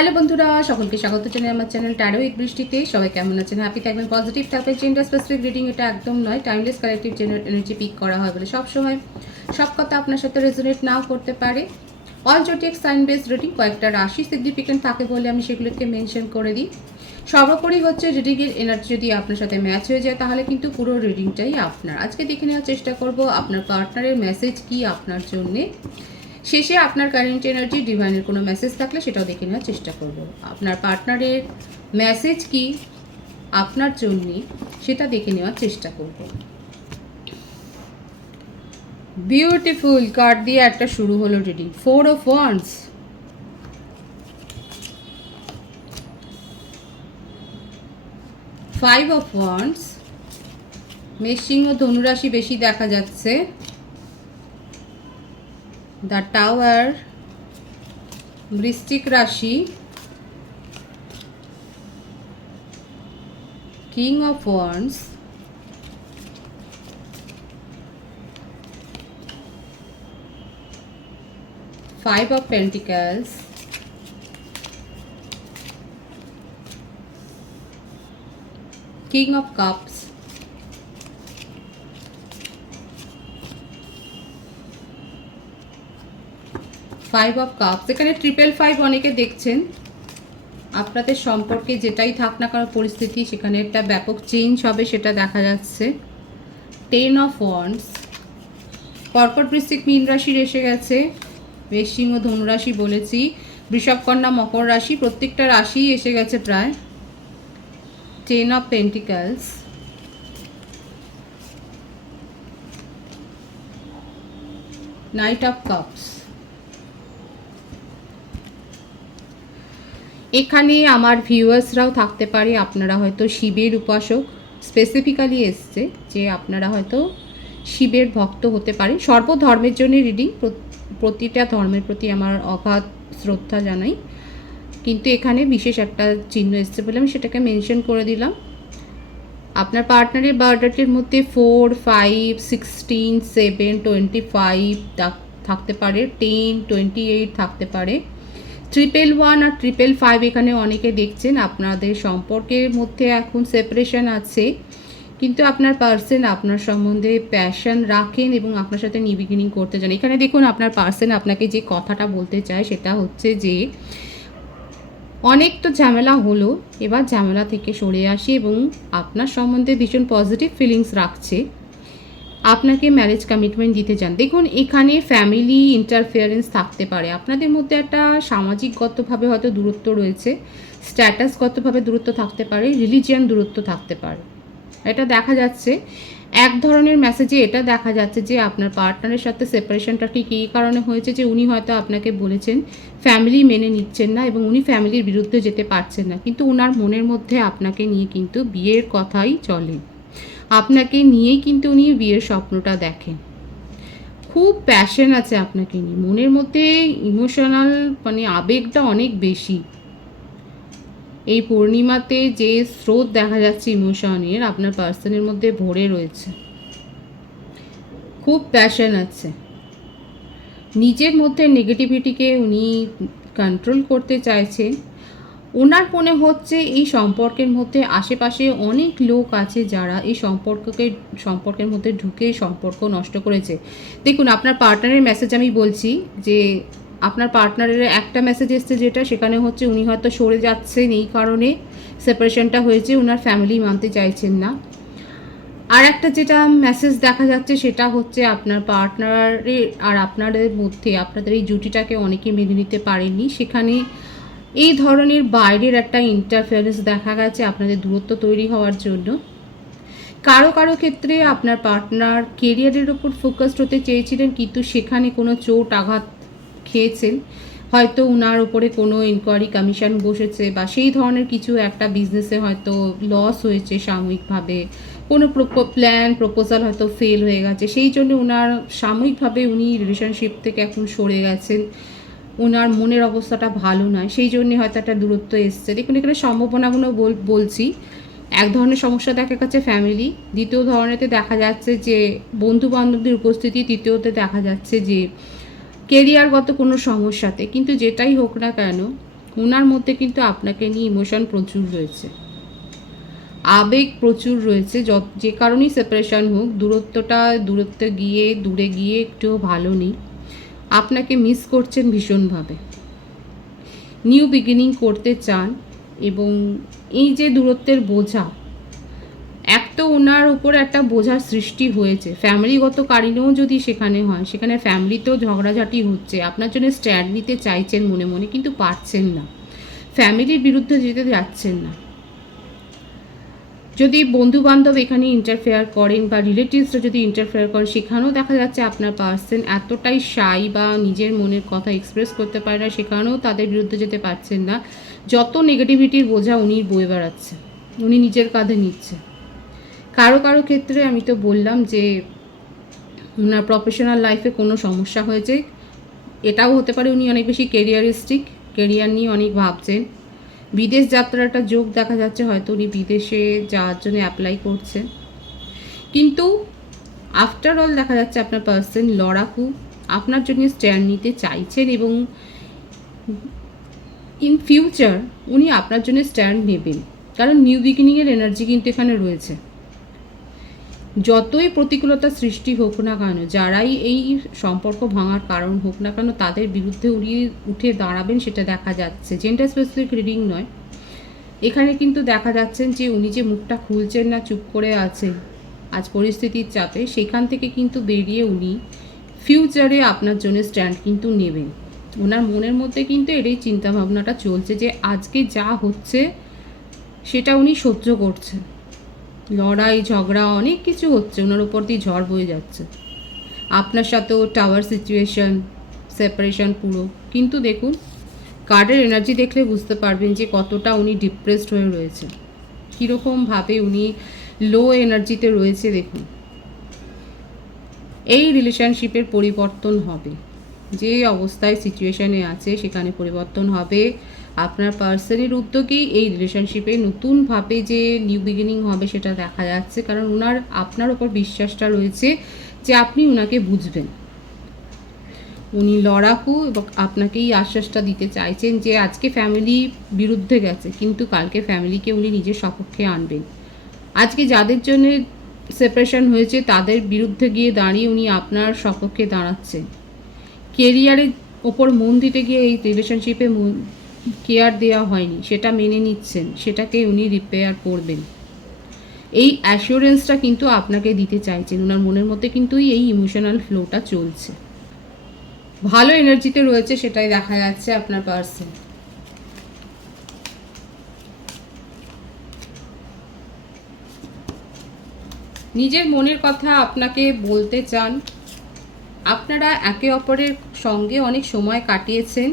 Hello বন্ধুরা, সকলকে স্বাগত জানাই আমার চ্যানেল ট্যারো এক বৃষ্টিতে। সবাই কেমন আছেন? হ্যাপি থাকবেন পজিটিভ থাকবেন জেন্ডার স্পেসিফিক রিডিং এটা একদম নয় timeless collective general energy pick করা হয় বলে সবসময় সব কথা আপনার সাথে রেজোনেট নাও করতে পারে। All zodiac sign base reading কয়েকটা রাশি সিগনিফিকেন্ট থাকে বলে আমি সেগুলোকে মেনশন করে দিই। সর্বোপরি হচ্ছে রিডিংয়ের এনার্জি যদি আপনার সাথে ম্যাচ হয়ে যায়, তাহলে কিন্তু পুরো রিডিংটাই আপনার। আজকে দেখে নেওয়ার চেষ্টা করব আপনার পার্টনারের মেসেজ কি আপনার জন্যে। শেষে আপনার কারেন্ট এনার্জি ডিভাইনের কোনো মেসেজ থাকলে সেটাও দেখে নেওয়ার চেষ্টা করব। আপনার পার্টনারের মেসেজ কি, আপনার জন্যে সেটা দেখে নেওয়ার চেষ্টা করব। বিউটিফুল কার্ড দিয়ে একটা শুরু হলো reading four of wands five of wands মেশিং ও ধনুরাশি বেশি দেখা যাচ্ছে। দ্য টাওয়ার বৃশ্চিক রাশি king of wands five of pentacles king of cups five of cups এখানে ট্রিপল ফাইভ অনেকে দেখছেন। আপনাদের সম্পর্কে যেটাই থাক না কারও পরিস্থিতি, সেখানে একটা ব্যাপক চেঞ্জ হবে, সেটা দেখা যাচ্ছে। টেন অফ ওয়ান্স কর্কট বৃশ্চিক মীন রাশির এসে গেছে। বৃশ্চিং ও ধনুরাশি বলেছি। বৃষভ কন্যা, মকর রাশি, প্রত্যেকটা রাশি এসে গেছে প্রায়। Ten of pentacles knight of cups এখানে আমার ভিউয়ার্সরাও থাকতে পারে, আপনারা হয়তো শিবের উপাসক স্পেসিফিক্যালি এসছে যে আপনারা হয়তো শিবের ভক্ত হতে পারেন। সর্বধর্মের জন্য রিডিং প্রতিটা ধর্মের প্রতি আমার অগাধ শ্রদ্ধা জানাই। কিন্তু এখানে বিশেষ একটা চিহ্ন এসছে বলে আমি সেটাকে মেনশন করে দিলাম। আপনার পার্টনারের বার্থডেটের মধ্যে four five sixteen seven twenty five থাকতে পারে টেন টোয়েন্টি এইট থাকতে পারে। ট্রিপল ওয়ান আর ট্রিপল ফাইভ এখানে অনেকে দেখছেন। আপনাদের সম্পর্কের মধ্যে এখন সেপারেশন আছে। কিন্তু আপনার পার্সন আপনার সম্বন্ধে প্যাশন রাখেন এবং আপনার সাথে নিবিগিনিং করতে চান। এখানে দেখুন, আপনার পার্সন আপনাকে যে কথাটা বলতে চায় সেটা হচ্ছে যে, অনেক তো ঝামেলা হলো, এবার ঝামেলা থেকে সরে আসি এবং আপনার সম্বন্ধে ভীষণ পজিটিভ ফিলিংস রাখছে। আপনাকে ম্যারেজ কমিটমেন্ট দিতে চান। দেখুন, এখানে ফ্যামিলি ইন্টারফিয়ারেন্স থাকতে পারে। আপনাদের মধ্যে একটা সামাজিকগতভাবে হয়তো দূরত্ব রয়েছে স্ট্যাটাসগতভাবে দূরত্ব থাকতে পারে রিলিজিয়ান দূরত্ব থাকতে পারে। এটা দেখা যাচ্ছে। এক ধরনের মেসেজে এটা দেখা যাচ্ছে যে আপনার পার্টনারের সাথে সেপারেশনটা ঠিক এই কারণে হয়েছে যে উনি হয়তো আপনাকে বলেছেন ফ্যামিলি মেনে নিচ্ছেন না এবং উনি ফ্যামিলির বিরুদ্ধে যেতে পারছেন না। কিন্তু ওনার মনের মধ্যে আপনাকে নিয়ে কিন্তু বিয়ের কথাই চলে। আপনাকে নিয়েই কিন্তু উনি বিয়ের স্বপ্নটা দেখেন। খুব প্যাশন আছে আপনাকে নিয়ে। মনের মধ্যে ইমোশনাল মানে আবেগটা অনেক বেশি। এই পূর্ণিমাতে যে স্রোত দেখা যাচ্ছে ইমোশনের আপনার পার্সনের মধ্যে ভরে রয়েছে। খুব প্যাশন আছে। নিজের মধ্যে নেগেটিভিটিকে উনি কন্ট্রোল করতে চাইছেন। ওনার মনে হচ্ছে এই সম্পর্কের মধ্যে আশেপাশে অনেক লোক আছে যারা এই সম্পর্ককে, সম্পর্কের মধ্যে ঢুকে সম্পর্ক নষ্ট করেছে। দেখুন, আপনার পার্টনারের মেসেজ আমি বলছি যে, আপনার পার্টনারের একটা মেসেজ এসছে যেটা, সেখানে হচ্ছে উনি হয়তো সরে যাচ্ছেন এই কারণে সেপারেশনটা হয়েছে ওনার ফ্যামিলি মানতে চাইছেন না। আর একটা যেটা মেসেজ দেখা যাচ্ছে, সেটা হচ্ছে আপনার পার্টনারের আর আপনাদের মধ্যে, আপনাদের এই জুটিটাকে অনেকে মেনে নিতে পারেননি সেখানে এই ধরনের বাইরের একটা ইন্টারফিয়ারেন্স দেখা গেছে আপনাদের দূরত্ব তৈরি হওয়ার জন্য। কারও কারও ক্ষেত্রে আপনার পার্টনার কেরিয়ারের ওপর ফোকাসড হতে চেয়েছিলেন, কিন্তু সেখানে কোনো চোট আঘাত খেয়েছেন। হয়তো উনার ওপরে কোনো ইনকোয়ারি কমিশন বসেছে বা সেই ধরনের কিছু একটা বিজনেসে হয়তো লস হয়েছে সাময়িকভাবে। কোনো প্ল্যান প্রপোজাল হয়তো ফেল হয়ে গেছে। সেই জন্য ওনার সাময়িকভাবে উনি রিলেশনশিপ থেকে এখন সরে গেছেন। ওনার মনের অবস্থাটা ভালো নয়, সেই জন্যে হয়তো একটা দূরত্ব এসছে। দেখুন, এখানে সম্ভাবনাগুলো বলছি। এক ধরনের সমস্যা দেখা যাচ্ছে ফ্যামিলি দ্বিতীয় ধরনেতে দেখা যাচ্ছে যে বন্ধু বান্ধবদের উপস্থিতি, তৃতীয়তে দেখা যাচ্ছে যে কেরিয়ারগত কোনো সমস্যাতে। কিন্তু যেটাই হোক না কেন ওনার মধ্যে কিন্তু আপনাকে নিয়ে ইমোশন প্রচুর রয়েছে। আবেগ প্রচুর রয়েছে যে কারণেই সেপারেশন হোক, দূরত্বটা, দূরত্বে গিয়ে, দূরে গিয়ে একটুও ভালো নেই। আপনাকে মিস করছেন ভীষণভাবে। নিউ বিগিনিং করতে চান এবং এই যে দূরত্বের বোঝা, এক তো ওনার উপর একটা বোঝার সৃষ্টি হয়েছে। ফ্যামিলিগত কারণেও যদি সেখানে হয়, সেখানে ফ্যামিলিতেও ঝগড়াঝাটি হচ্ছে। আপনার জন্য স্ট্যান্ড নিতে চাইছেন মনে মনে, কিন্তু পারছেন না। ফ্যামিলির বিরুদ্ধে যেতে যাচ্ছেন না। যদি বন্ধু বান্ধব এখানে ইন্টারফেয়ার করেন বা রিলেটিভসরা যদি ইন্টারফেয়ার করেন, সেখানেও দেখা যাচ্ছে আপনার পার্সন এতটাই সাই বা নিজের মনের কথা এক্সপ্রেস করতে পারে না, সেখানেও তাদের বিরুদ্ধে যেতে পারছেন না। যত নেগেটিভিটির বোঝা উনি বয়ে বেড়াচ্ছে, উনি নিজের কাঁধে নিচ্ছে। কারও কারও ক্ষেত্রে আমি তো বললাম যে ওনার প্রফেশনাল লাইফে কোনো সমস্যা হয়েছে। এটাও হতে পারে উনি অনেক বেশি কেরিয়ারিস্টিক কেরিয়ার নিয়ে অনেক ভাবছেন। বিদেশ যাত্রার একটা যোগ দেখা যাচ্ছে, হয়তো উনি বিদেশে যাওয়ার জন্য অ্যাপ্লাই করছে কিন্তু আফটার অল দেখা যাচ্ছে আপনার পার্সন লড়াকু, আপনার জন্য স্ট্যান্ড নিতে চাইছেন এবং ইন ফিউচার উনি আপনার জন্য স্ট্যান্ড নেবেন। কারণ নিউ বিগিনিংয়ের এনার্জি কিন্তু এখানে রয়েছে। যতই প্রতিকূলতা সৃষ্টি হোক না কেন, যারাই এই সম্পর্ক ভাঙার কারণ হোক না কেন, তাদের বিরুদ্ধে উড়িয়ে উঠে দাঁড়াবেন সেটা দেখা যাচ্ছে। জেন্ডার স্পেসিফিক রিডিং নয়। এখানে কিন্তু দেখা যাচ্ছেন যে উনি যে মুখটা খুলছেন না, চুপ করে আছেন, আজ পরিস্থিতির চাপে, সেখান থেকে কিন্তু বেরিয়ে উনি ফিউচারে আপনার জন্য স্ট্যান্ড কিন্তু নেবেন। ওনার মনের মধ্যে কিন্তু এটাই চিন্তাভাবনাটা চলছে যে আজকে যা হচ্ছে, সেটা উনি সহ্য করছেন। লড়াই, ঝগড়া, অনেক কিছু হচ্ছে। ওনার উপর দিয়ে ঝড় বয়ে যাচ্ছে। আপনার সাথেও টাওয়ার সিচুয়েশন সেপারেশন পুরো। কিন্তু দেখুন, কার্ডের এনার্জি দেখলে বুঝতে পারবেন যে কতটা উনি ডিপ্রেসড হয়ে রয়েছে কীরকমভাবে উনি লো এনার্জিতে রয়েছে দেখুন। এই রিলেশনশিপের পরিবর্তন হবে। যে অবস্থায় সিচুয়েশনে আছে, সেখানে পরিবর্তন হবে। আপনার পার্সনের উদ্যোগেই এই রিলেশনশিপে নতুনভাবে যে নিউ বিগিনিং হবে সেটা দেখা যাচ্ছে। কারণ ওনার আপনার ওপর বিশ্বাসটা রয়েছে যে আপনি ওনাকে বুঝবেন। উনি লড়াকু এবং আপনাকে এই আশ্বাসটা দিতে চাইছেন যে আজকে ফ্যামিলি বিরুদ্ধে গেছে, কিন্তু কালকে ফ্যামিলিকে উনি নিজের সপক্ষে আনবেন। আজকে যাদের জন্য সেপারেশন হয়েছে, তাদের বিরুদ্ধে গিয়ে দাঁড়িয়ে উনি আপনার সপক্ষে দাঁড়াচ্ছেন। কেরিয়ারের ওপর মন দিতে গিয়ে এই রিলেশনশিপে কেয়ার দেওয়া হয়নি, সেটা মেনে নিচ্ছেন, সেটাকে উনি রিপেয়ার করবেন। এই অ্যাসিওরেন্সটা কিন্তু আপনাকে দিতে চাইছেন ওনার মনের মধ্যে কিন্তু এই ইমোশনাল ফ্লোটা চলছে। ভালো এনার্জিতে রয়েছে সেটাই দেখা যাচ্ছে আপনার পার্সন নিজের মনের কথা আপনাকে বলতে চান, আপনারা একে অপরের সঙ্গে অনেক সময় কাটিয়েছেন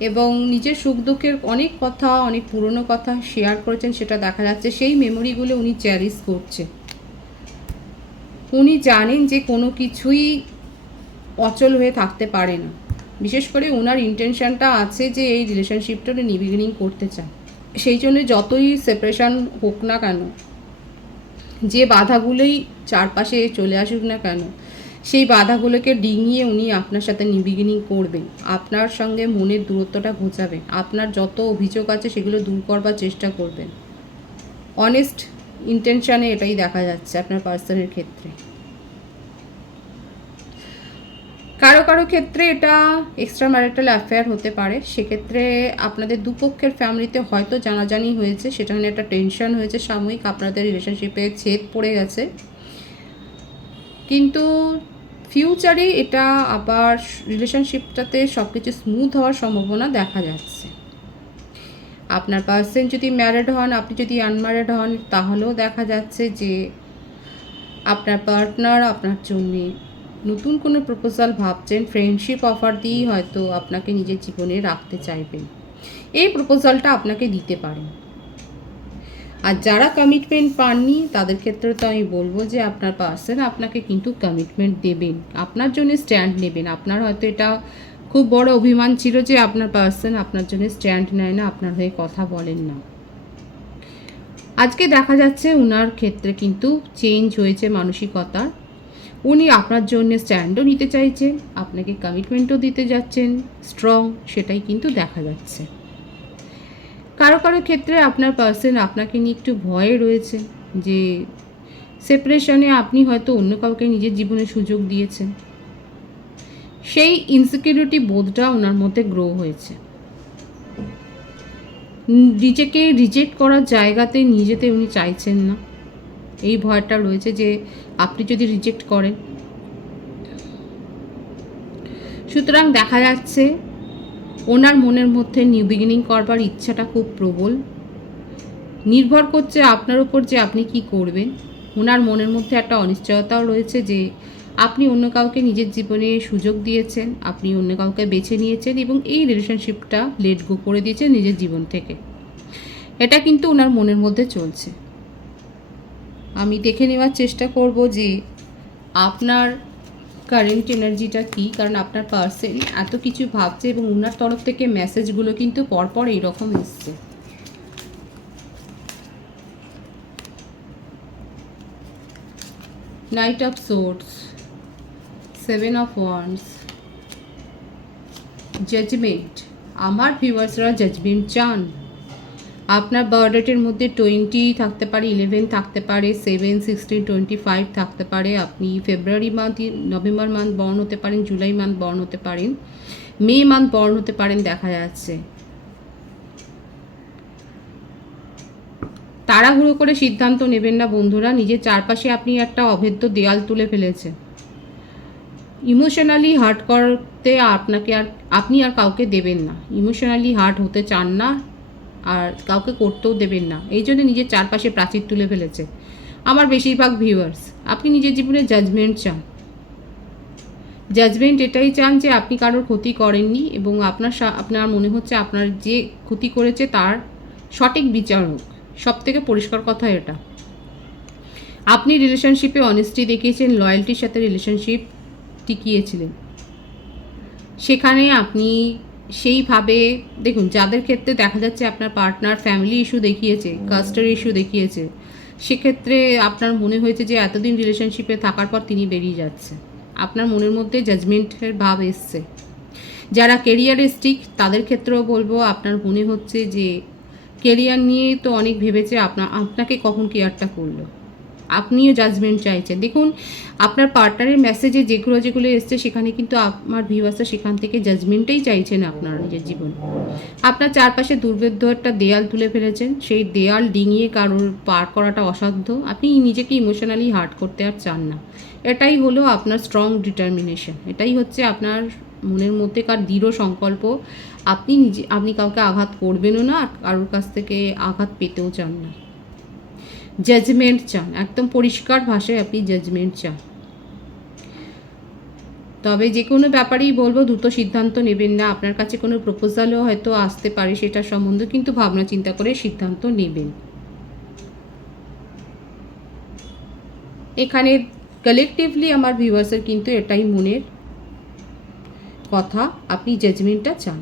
এবং নিজের সুখ দুঃখের অনেক কথা, অনেক পুরনো কথা শেয়ার করেছেন, সেটা দেখা যাচ্ছে। সেই মেমোরিগুলো উনি চ্যারিস করছে। উনি জানেন যে কোনো কিছুই অচল হয়ে থাকতে পারে না। বিশেষ করে ওনার ইন্টেনশনটা আছে যে এই রিলেশনশিপটা উনি নিবিগিনিং করতে চান। সেই জন্য যতই সেপারেশন হোক না কেন, যে বাধাগুলোই চারপাশে চলে আসুক না কেন সেই বাধাগুলোকে ডিঙিয়ে উনি আপনার সাথে নিবিগিনিং করবেন। আপনার সঙ্গে মনের দূরত্বটা ঘোচাবেন। আপনার যত অভিযোগ আছে সেগুলো দূর করবার চেষ্টা করবেন। অনেস্ট ইন্টেনশনে এটাই দেখা যাচ্ছে আপনার পার্সনের ক্ষেত্রে। কারও কারও ক্ষেত্রে এটা এক্সট্রা ম্যারিটাল অ্যাফেয়ার হতে পারে। সেক্ষেত্রে আপনাদের দুপক্ষের ফ্যামিলিতে হয়তো জানাজানি হয়েছে। সেটা নিয়ে একটা টেনশন হয়েছে। সাময়িক আপনাদের রিলেশনশিপে ছেদ পড়ে গেছে। কিন্তু ফিউচারে এটা আবার রিলেশনশিপটাতে সব কিছু স্মুথ হওয়ার সম্ভাবনা দেখা যাচ্ছে। আপনার পার্সন যদি ম্যারিড হন, আপনি যদি আনম্যারিড হন, তাহলেও দেখা যাচ্ছে যে আপনার পার্টনার আপনার জন্যে নতুন কোনো প্রপোজাল ভাবছেন ফ্রেন্ডশিপ অফার দিয়েই হয়তো আপনাকে নিজের জীবনে রাখতে চাইবেন। এই প্রপোজালটা আপনাকে দিতে পারেন। আর যারা কমিটমেন্ট পাননি, তাদের ক্ষেত্রে তো আমি বলব যে আপনার পার্সন আপনাকে কিন্তু কমিটমেন্ট দেবেন। আপনার জন্য স্ট্যান্ড নেবেন। আপনার হয়তো এটা খুব বড় অভিমান ছিল যে আপনার পার্সন আপনার জন্য স্ট্যান্ড নেয় না, আপনার হয়ে কথা বলেন না। আজকে দেখা যাচ্ছে ওনার ক্ষেত্রে কিন্তু চেঞ্জ হয়েছে মানসিকতার। উনি আপনার জন্য স্ট্যান্ডও নিতে চাইছেন, আপনাকে কমিটমেন্টও দিতে যাচ্ছেন। স্ট্রং সেটাই কিন্তু দেখা যাচ্ছে। কারও কারও ক্ষেত্রে আপনার পার্সন আপনাকে নিয়ে একটু ভয়ে রয়েছে যে সেপারেশনে আপনি হয়তো অন্য কাউকে নিজের জীবনে সুযোগ দিয়েছেন। সেই ইনসিকিউরিটি বোধটা ওনার মধ্যে গ্রো হয়েছে। নিজেকে রিজেক্ট করার জায়গাতে নিজেতে উনি চাইছেন না। এই ভয়টা রয়েছে যে আপনি যদি রিজেক্ট করেন। সুতরাং দেখা যাচ্ছে ওনার মনের মধ্যে নিউ বিগিনিং করবার ইচ্ছাটা খুব প্রবল। নির্ভর করছে আপনার উপর যে আপনি কি করবেন। ওনার মনের মধ্যে একটা অনিশ্চয়তাও রয়েছে যে, আপনি অন্য কাউকে নিজের জীবনে সুযোগ দিয়েছেন, আপনি অন্য কাউকে বেছে নিয়েছেন এবং এই রিলেশনশিপটা লেট গো করে দিয়েছেন নিজের জীবন থেকে। এটা কিন্তু ওনার মনের মধ্যে চলছে। আমি দেখে নেওয়ার চেষ্টা করব যে, আপনার কারেন্ট এনার্জিটা কী? কারণ আপনার পার্সন এত কিছু ভাবছে এবং ওনার তরফ থেকে মেসেজগুলো কিন্তু পরপর এইরকম এসছে। Knight of swords seven of wands judgement আমার ভিউয়ার্সরা জাজমেন্ট চান। আপনার বার্থডেটের মধ্যে টোয়েন্টি থাকতে পারে, ইলেভেন থাকতে পারে, সেভেন, সিক্সটিন, টোয়েন্টি ফাইভ থাকতে পারে। আপনি February month, November month born হতে পারেন, জুলাই মান্থ বর্ন হতে পারেন, মে মান্থ বর্ন হতে পারেন দেখা যাচ্ছে। তাড়াহুড়ো করে সিদ্ধান্ত নেবেন না বন্ধুরা, নিজের চারপাশে আপনি একটা অভেদ্য দেয়াল তুলে ফেলেছে ইমোশনালি হার্ট করতে আপনাকে আর, আপনি আর কাউকে দেবেন না। ইমোশনালি হার্ট হতে চান না আর কাউকে করতেও দেবেন না। এই জন্য নিজের চারপাশে প্রাচীর তুলে ফেলেছে। আমার বেশিরভাগ ভিউয়ার্স আপনি নিজের জীবনে জাজমেন্ট চান। জাজমেন্ট এটাই চান যে আপনি কারোর ক্ষতি করেননি এবং আপনার আপনার মনে হচ্ছে আপনার যে ক্ষতি করেছে তার সঠিক বিচার হোক। সব থেকে পরিষ্কার কথা এটা। আপনি রিলেশনশিপে অনেস্টি দেখিয়েছেন লয়্যালটির সাথে রিলেশনশিপ টিকিয়েছিলেন। সেখানে আপনি সেইভাবে দেখুন যাদের ক্ষেত্রে দেখা যাচ্ছে আপনার পার্টনার ফ্যামিলি ইস্যু দেখিয়েছে কাস্টার ইস্যু দেখিয়েছে সেক্ষেত্রে আপনার মনে হয়েছে যে এতদিন রিলেশনশিপে থাকার পর তিনি বেরিয়ে যাচ্ছে। আপনার মনের মধ্যে জাজমেন্টের ভাব এসছে। যারা কেরিয়ারিস্টিক তাদের ক্ষেত্রেও বলব আপনার মনে হচ্ছে যে কেরিয়ার নিয়ে তো অনেক ভেবেছে আপনা আপনাকে কখন কেয়ারটা করল? আপনিও জাজমেন্ট চাইছেন। দেখুন, আপনার পার্টনারের মেসেজে যেগুলো যেগুলো এসছে, সেখানে কিন্তু আমার ভিউয়ার্সরা সেখান থেকে জাজমেন্টেই চাইছেন আপনার নিজের জীবন। আপনার চারপাশে দুর্ভেদ্য একটা দেয়াল তুলে ফেলেছেন। সেই দেয়াল ডিঙিয়ে কারোর পার করাটা অসাধ্য। আপনি নিজেকে ইমোশনালি হার্ট করতে আর চান না। এটাই হলো আপনার স্ট্রং ডিটারমিনেশন এটাই হচ্ছে আপনার মনের মধ্যে কার দৃঢ় সংকল্প। আপনি নিজে, আপনি কাউকে আঘাত করবেনও না, আর কারোর কাছ থেকে আঘাত পেতেও চান না। জাজমেন্ট চান। একদম পরিষ্কার ভাষায় আপনি জাজমেন্ট চান। তবে যে কোনো ব্যাপারেই বলব, দ্রুত সিদ্ধান্ত নেবেন না। আপনার কাছে কোনো প্রপোজালও হয়তো আসতে পারে সেটা সম্বন্ধে, কিন্তু ভাবনা চিন্তা করে সিদ্ধান্ত নেবেন। এখানে কালেকটিভলি আমার ভিউয়ার্সের কিন্তু এটাই মনের কথা। আপনি জাজমেন্টটা চান।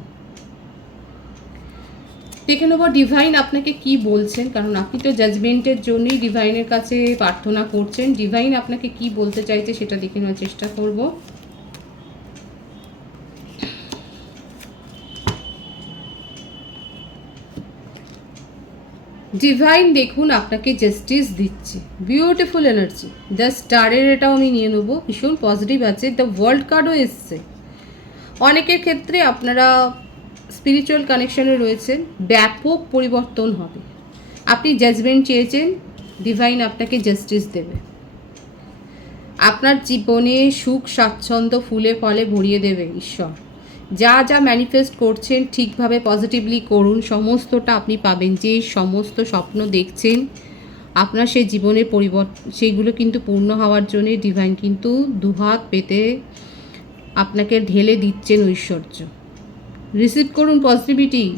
দেখে নেব ডিভাইন আপনাকে কি বলছেন, কারণ আপনি তো জাজমেন্টের জন্যই ডিভাইনের কাছে প্রার্থনা করছেন। ডিভাইন আপনাকে কি বলতে চাইছে সেটা দেখে নেওয়ার চেষ্টা করব। ডিভাইন দেখুন আপনাকে জাস্টিস দিচ্ছে বিউটিফুল এনার্জি দ্য স্টারের এটাও আমি নিয়ে নেব, ভীষণ পজিটিভ আছে। দ্য ওয়ার্ল্ড কার্ডও এসছে। অনেকের ক্ষেত্রে আপনারা স্পিরিচুয়াল কানেকশনে রয়েছেন ব্যাপক পরিবর্তন হবে। আপনি জাজমেন্ট চেয়েছেন ডিভাইন আপনাকে জাস্টিস দেবে। আপনার জীবনে সুখ, স্বাচ্ছন্দ্য, ফুলে ফলে ভরিয়ে দেবে ঈশ্বর। যা যা ম্যানিফেস্ট করছেন, ঠিকভাবে পজিটিভলি করুন, সমস্তটা আপনি পাবেন। যে সমস্ত স্বপ্ন দেখছেন, আপনার সেই জীবনের পরিবর্তন সেইগুলো কিন্তু পূর্ণ হওয়ার জন্যে ডিভাইন কিন্তু দুহাত পেতে আপনাকে ঢেলে দিচ্ছেন ঐশ্বর্য। রিসিভ করুন পজিটিভিটি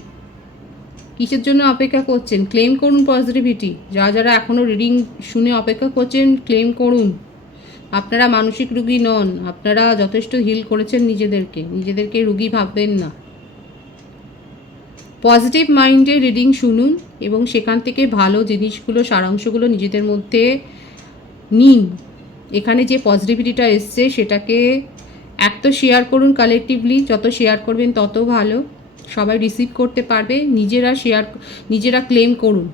কিসের জন্য অপেক্ষা করছেন? ক্লেম করুন পজিটিভিটি যারা যারা এখনও রিডিং শুনে অপেক্ষা করছেন ক্লেম করুন। আপনারা মানসিক রুগী নন। আপনারা যথেষ্ট হিল করেছেন নিজেদেরকে। নিজেদেরকে রুগী ভাববেন না। পজিটিভ মাইন্ডে রিডিং শুনুন এবং সেখান থেকে ভালো জিনিসগুলো, সারাংশগুলো নিজেদের মধ্যে নিন। এখানে যে পজিটিভিটিটা এসছে, সেটাকে এক তো শেয়ার করুন কালেকটিভলি যত শেয়ার করবেন তত ভালো। সবাই রিসিভ করতে পারবে, নিজেরা শেয়ার নিজেরা ক্লেম করুন।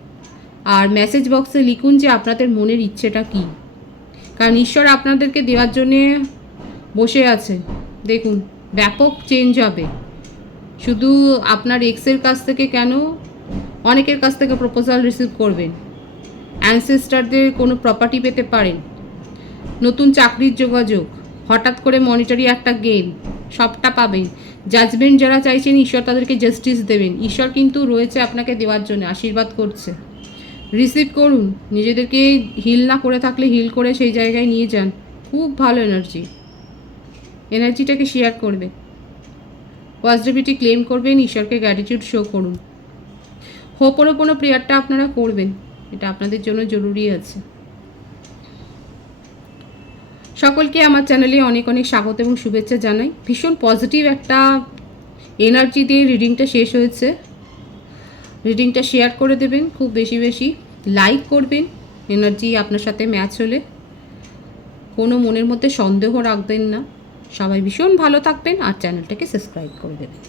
আর মেসেজ বক্সে লিখুন যে আপনাদের মনের ইচ্ছেটা কী। কারণ ঈশ্বর আপনাদেরকে দেওয়ার জন্যে বসে আছে। দেখুন, ব্যাপক চেঞ্জ হবে। শুধু আপনার এক্সের কাছ থেকে কেন? অনেকের কাছ থেকে প্রপোজাল রিসিভ করবেন। অ্যানসেস্টারদের কোনো প্রপার্টি পেতে পারেন। নতুন চাকরির যোগাযোগ। হঠাৎ করে মনিটারি একটা গেম সবটা পাবেন। জাজমেন্ট যারা চাইছেন, ঈশ্বর তাদেরকে জাস্টিস দেবেন। ঈশ্বর কিন্তু রয়েছে আপনাকে দেওয়ার জন্য, আশীর্বাদ করছে। রিসিভ করুন। নিজেদেরকে হিল না করে থাকলে হিল করে সেই জায়গায় নিয়ে যান। খুব ভালো এনার্জি এনার্জিটাকে শেয়ার করবে। পজিটিভিটি ক্লেম করবেন, ঈশ্বরকে গ্র্যাটিটিউড শো করুন। হোপরও কোনো প্রেয়ারটা আপনারা করবেন। এটা আপনাদের জন্য জরুরি আছে। সকলকে আমার চ্যানেলে অনেক অনেক স্বাগত এবং শুভেচ্ছা জানাই। ভীষণ পজিটিভ একটা এনার্জি দিয়ে রিডিংটা শেষ হয়েছে। রিডিংটা শেয়ার করে দেবেন, খুব বেশি বেশি লাইক করবেন এনার্জি আপনার সাথে ম্যাচ হলে। কোনো মনের মধ্যে সন্দেহ রাখবেন না। সবাই ভীষণ ভালো থাকবেন আর চ্যানেলটাকে সাবস্ক্রাইব করে দেবেন।